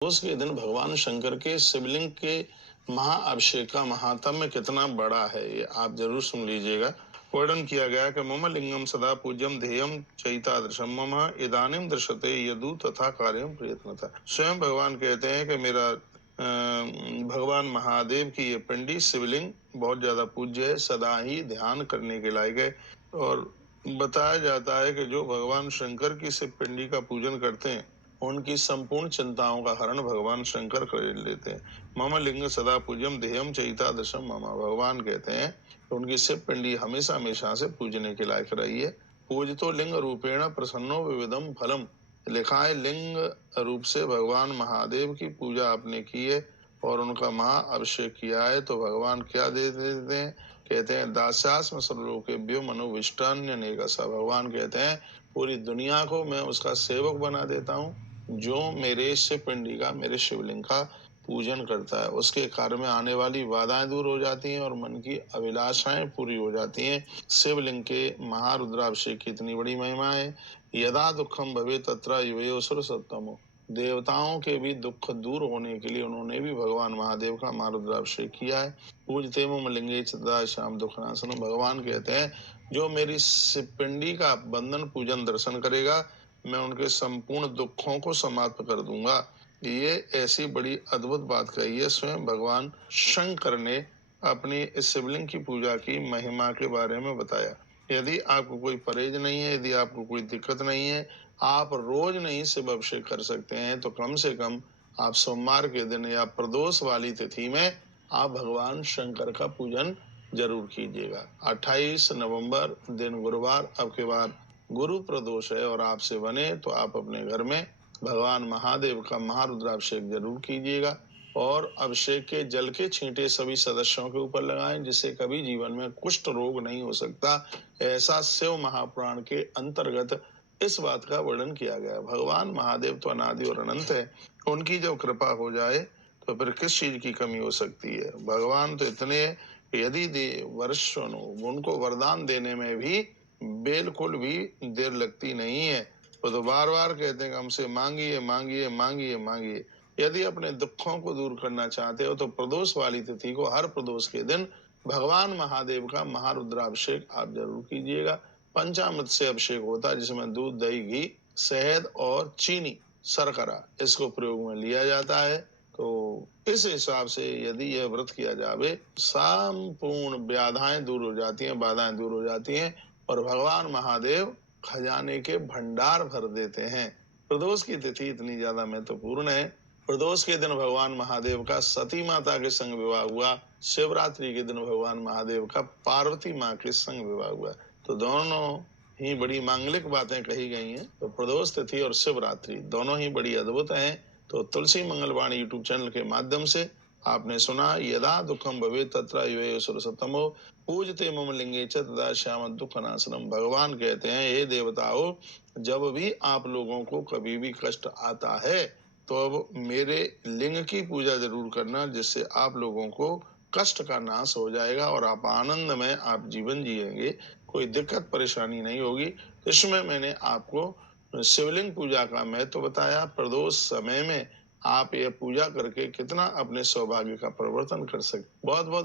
उसके दिन भगवान शंकर के शिवलिंग के महाअभिषेक का महात्म्य कितना बड़ा है, ये आप जरूर सुन लीजिएगा। वर्णन किया गया कि मम लिंगम सदा पूज्यम ध्येयम चैतादृशम मम इदानीम दृश्यते यदु तथा कार्यम प्रयत्नता। स्वयं भगवान कहते हैं कि मेरा भगवान महादेव की ये पिंडी शिवलिंग बहुत ज्यादा पूज्य है, सदा ही ध्यान करने के लायक है। और बताया जाता है कि जो भगवान शंकर की शिव पिंडी का पूजन करते हैं उनकी संपूर्ण चिंताओं का हरण भगवान शंकर कर लेते हैं। मम लिंग सदा पूज्यम ध्येयम चैता दशम मम, भगवान कहते हैं कि उनकी शिव पिंडी हमेशा हमेशा से पूजने के लायक रही है। पूजतो लिंग रूपेण प्रसन्नो विविधम फलम, लिखा है लिंग रूप से भगवान महादेव की पूजा आपने की है और उनका महाअभिषेक किया है तो भगवान क्या दे देते हैं, कहते हैं दास्यास्म सर्वलोकेभ्यो मनोविष्टान्य नेकसा। भगवान कहते हैं पूरी दुनिया को मैं उसका सेवक बना देता हूँ जो मेरे शिव पिंडी का, मेरे शिवलिंग का पूजन करता है। उसके कार्य में आने वाली बाधाएं दूर हो जाती हैं और मन की अभिलाषाएं पूरी हो जाती हैं। शिवलिंग के महारुद्राभिषेक की इतनी बड़ी महिमा है। यदा दुखम भवे तत्र युवयोसुर सत्तमो, देवताओं के भी दुख दूर होने के लिए उन्होंने भी भगवान महादेव का महारुद्राभिषेक किया है। पूजते मम लिंगे सदा श्याम दुखनाशनम, भगवान कहते हैं जो मेरी पिंडी का बंधन पूजन दर्शन करेगा मैं उनके संपूर्ण दुखों को समाप्त कर दूंगा। ये ऐसी बड़ी अद्भुत बात कही है स्वयं भगवान शंकर ने अपनी इस शिवलिंग की पूजा की महिमा के बारे में बताया। यदि आपको कोई परहेज नहीं है, यदि आपको कोई दिक्कत नहीं है, आप रोज नहीं शिव अभिषेक कर सकते हैं तो कम से कम आप सोमवार के दिन या प्रदोष वाली तिथि में आप भगवान शंकर का पूजन जरूर कीजिएगा। 28 नवंबर दिन गुरुवार, अब के बाद गुरु प्रदोष है और आपसे बने तो आप अपने घर में भगवान महादेव का महारुद्राभिषेक जरूर कीजिएगा और अभिषेक के जल के छींटे सभी सदस्यों के ऊपर लगाएं जिससे कभी जीवन में कुष्ठ रोग नहीं हो सकता। ऐसा शिव महापुराण के अंतर्गत इस बात का वर्णन किया गया। भगवान महादेव तो अनादि और अनंत है, उनकी जब कृपा हो जाए तो फिर किस चीज की कमी हो सकती है। भगवान तो इतने, यदि दे वर्षों उनको वरदान देने में भी बिल्कुल भी देर लगती नहीं है। वो तो बार बार कहते हैं कि हमसे मांगिए मांगिए मांगिए मांगिए। यदि अपने दुखों को दूर करना चाहते हो तो प्रदोष वाली तिथि को हर प्रदोष के दिन भगवान महादेव का महारुद्राभिषेक आप जरूर कीजिएगा। पंचामृत से अभिषेक होता है जिसमें दूध, दही, घी, शहद और चीनी, शर्करा इसको प्रयोग में लिया जाता है। तो इस हिसाब से यदि यह व्रत किया जावे संपूर्ण व्याधाएं दूर हो जाती हैं, बाधाएं दूर हो जाती हैं और भगवान महादेव खजाने के भंडार भर देते हैं। प्रदोष की तिथि इतनी ज्यादा महत्वपूर्ण है। प्रदोष के दिन भगवान महादेव का सती माता के संग विवाह हुआ, शिवरात्रि के दिन भगवान महादेव का पार्वती माँ के संग विवाह हुआ। तो दोनों ही बड़ी मांगलिक बातें कही गई हैं। तो प्रदोष तिथि और शिवरात्रि दोनों ही बड़ी अद्भुत हैं। तो तुलसी मंगलवाणी यूट्यूब चैनल के माध्यम से आपने सुना यदा दुखम भवे तत्र युवयोसुर सत्तमो पूजते मम लिंगे च तदा श्याम दुख नाशनम। भगवान कहते हैं हे देवताओं, जब भी आप लोगों को कभी भी कष्ट आता है तो अब मेरे लिंग की पूजा जरूर करना जिससे आप लोगों को कष्ट का नाश हो जाएगा और आप आनंद में आप जीवन जिएंगे, कोई दिक्कत परेशानी नहीं होगी। इसमें मैंने आपको शिवलिंग पूजा का महत्व बताया। प्रदोष समय में आप यह पूजा करके कितना अपने सौभाग्य का परिवर्तन कर सकते। बहुत बहुत